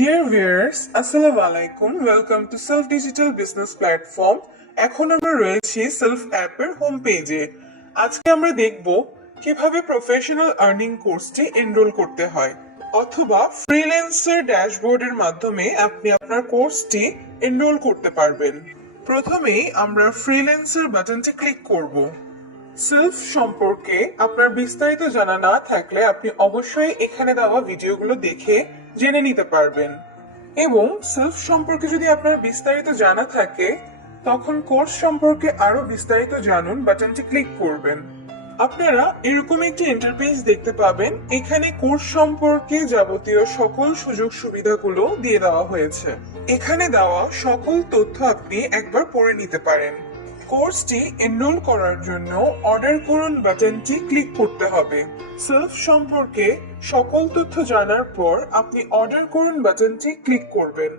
Dear viewers, আসসালামু আলাইকুম। Welcome to self digital business platform. এখন আমরা রয়েছি সেলফ অ্যাপের হোম পেজে। আজকে আমরা দেখব কিভাবে প্রফেশনাল আর্নিং কোর্সটি এনরোল করতে হয়, অথবা ফ্রিল্যান্সার ড্যাশবোর্ডের মাধ্যমে আপনি আপনার কোর্সটি এনরোল করতে পারবেন। প্রথমেই আমরা ফ্রিল্যান্সার বাটনটি ক্লিক করব। সেলফ সম্পর্কে আপনার বিস্তারিত জানা না থাকলে আপনি অবশ্যই এখানে দেওয়া ভিডিওগুলো দেখে জেনে নিতে পারবেন। এবং সেলফ সম্পর্কে যদি আপনার বিস্তারিত জানা থাকে, তখন কোর্স সম্পর্কে আরো বিস্তারিত জানুন বাটনটি ক্লিক করবেন। আপনারা এরকম একটি ইন্টারফেস দেখতে পাবেন। এখানে কোর্স সম্পর্কে যাবতীয় সকল সুযোগ সুবিধাগুলো দিয়ে দেওয়া হয়েছে। এখানে দেওয়া সকল তথ্য আপনি একবার পড়ে নিতে পারেন। কোর্সটি এনরোল করার জন্য অর্ডার করুন বাটনটি ক্লিক করতে হবে। সেলফ সম্পর্কে সকল তথ্য জানার পর আপনি অর্ডার করুন বাটনটি ক্লিক করবেন।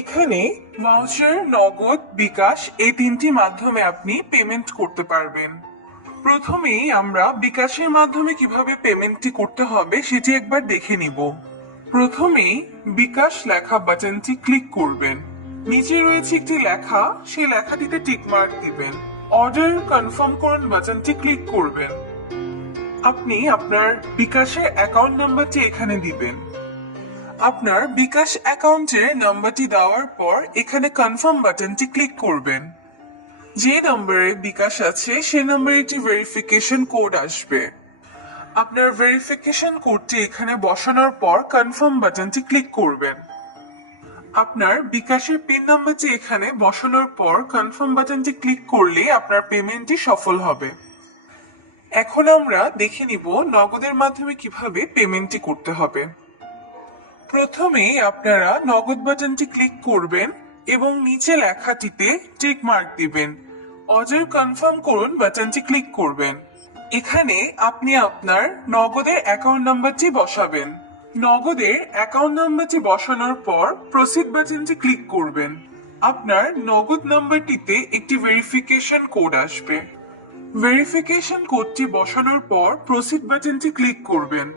এখানে ভাউচার, নগদ, বিকাশ এই তিনটি মাধ্যমে আপনি পেমেন্ট করতে পারবেন। প্রথমেই আমরা বিকাশের মাধ্যমে কিভাবে পেমেন্টটি করতে হবে সেটি একবার দেখে নিব। প্রথমেই বিকাশ লেখা বাটনটি ক্লিক করবেন। নিচে রয়েছে একটি লেখা, সেই লেখাটিতে টিক মার্ক দিবেন। অর্ডার কনফার্ম করুন বাটনটি ক্লিক করবেন। আপনি আপনার বিকাশের অ্যাকাউন্ট নাম্বারটি এখানে দিবেন। আপনার বিকাশ অ্যাকাউন্টের নাম্বারটি দেওয়ার পর এখানে কনফার্ম বাটনটি ক্লিক করবেন। যে নম্বরে বিকাশ আছে সেই নম্বরে একটি ভেরিফিকেশন কোড আসবে। আপনার ভেরিফিকেশন কোডটি এখানে বসানোর পর কনফার্ম বাটনটি ক্লিক করবেন। আপনার বিকাশের পিন নাম্বারটি এখানে বসানোর পর কনফার্ম বাটনটি ক্লিক করলে আপনার পেমেন্টটি সফল হবে। এখন আমরা দেখে নিব নগদের মাধ্যমে কিভাবে পেমেন্টটি করতে হবে। প্রথমে আপনারা নগদ বাটনটি ক্লিক করবেন এবং নিচে লেখাটিতে টিক মার্ক দিবেন। অর্ডার কনফার্ম করুন বাটনটি ক্লিক করবেন। এখানে আপনি আপনার নগদের অ্যাকাউন্ট নাম্বারটি বসাবেন। নগদের অ্যাকাউন্ট নাম্বারটি বসানোর পর প্রসিড বাটনটি ক্লিক করবেন। আপনার নগদ নাম্বারটিতে একটি ভেরিফিকেশন কোড আসবে। ভেরিফিকেশন কোডটি বসানোর পর প্রসিড বাটনটি ক্লিক করবেন।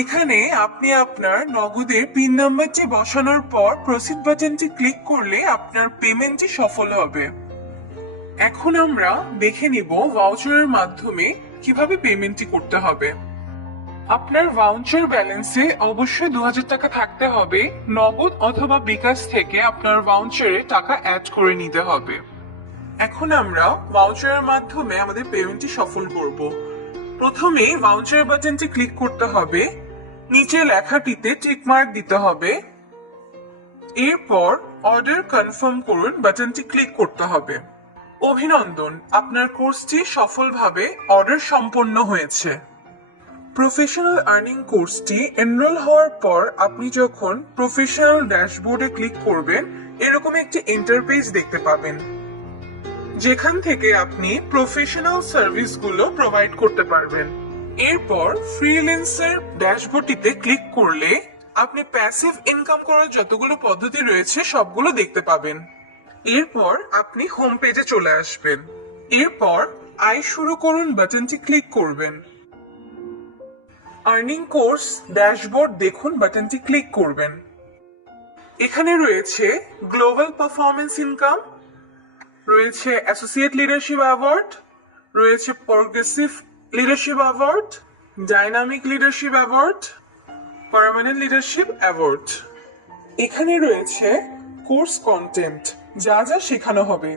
এখানে আপনি আপনার নগদের পিন নাম্বারটি বসানোর পর প্রসিড বাটনটি ক্লিক করলে আপনার পেমেন্টটি সফল হবে। এখন আমরা দেখে নিব ভাউচারের মাধ্যমে কিভাবে পেমেন্টটি করতে হবে। আপনার ভাউচার ব্যালেন্সে অবশ্যই 2000 টাকা থাকতে হবে। নগদ অথবা বিকাশ থেকে আপনার ভাউচারে টাকা অ্যাড করে নিতে হবে। এখন আমরা ভাউচারের মাধ্যমে আমাদের পেমেন্টটি সফল করব। প্রথমে ভাউচার বাটনটি ক্লিক করতে হবে। নিচে লেখাটিতে টিক মার্ক দিতে হবে। এরপর অর্ডার কনফার্ম করুন বাটনটি ক্লিক করতে হবে। অভিনন্দন, আপনার কোর্সটি সফলভাবে অর্ডার সম্পন্ন হয়েছে। প্রফেশনাল আর্নিং কোর্সটি এনরোল হওয়ার পর আপনি যখন প্রফেশনাল ড্যাশবোর্ডে ক্লিক করবেন, এরকম একটি ইন্টারফেস দেখতে পাবেন, যেখান থেকে আপনি প্রফেশনাল সার্ভিসগুলো প্রোভাইড করতে পারবেন। এরপর ফ্রিল্যান্সার ড্যাশবোর্ডটিতে ক্লিক করলে আপনি প্যাসিভ ইনকাম করার যতগুলো পদ্ধতি রয়েছে সবগুলো দেখতে পাবেন। এরপর আপনি হোম পেজে চলে আসবেন। এরপর আয় শুরু করুন বাটনটি ক্লিক করবেন। আর্নিং কোর্স ড্যাশবোর্ড দেখুন বাটনটি ক্লিক করবেন। এখানে রয়েছে গ্লোবাল পারফরমেন্স ইনকাম, রয়েছে অ্যাসোসিয়েট লিডারশিপ অ্যাওয়ার্ড, রয়েছে progressive leadership award, dynamic leadership award, permanent leadership award. এখানে রয়েছে কোর্স কন্টেন্ট, যা যা শেখানো হবে।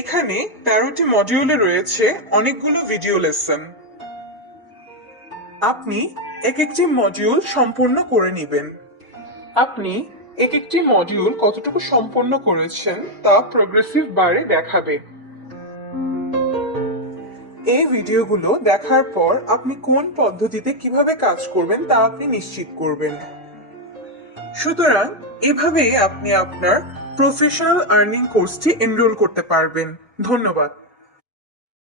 এখানে 13টি মডিউলে রয়েছে অনেকগুলো ভিডিও লেসন। আপনি এক একটি মডিউল সম্পূর্ণ করে নেবেন। আপনি এক একটি মডিউল কতটুকু সম্পন্ন করেছেন তা প্রোগ্রেসিভ বারে দেখাবে। এই ভিডিওগুলো দেখার পর আপনি কোন পদ্ধতিতে কিভাবে কাজ করবেন তা আপনি নিশ্চিত করবেন। সুতরাং এভাবে আপনি আপনার প্রফেশনাল আর্নিং কোর্সটি এনরোল করতে পারবেন। ধন্যবাদ।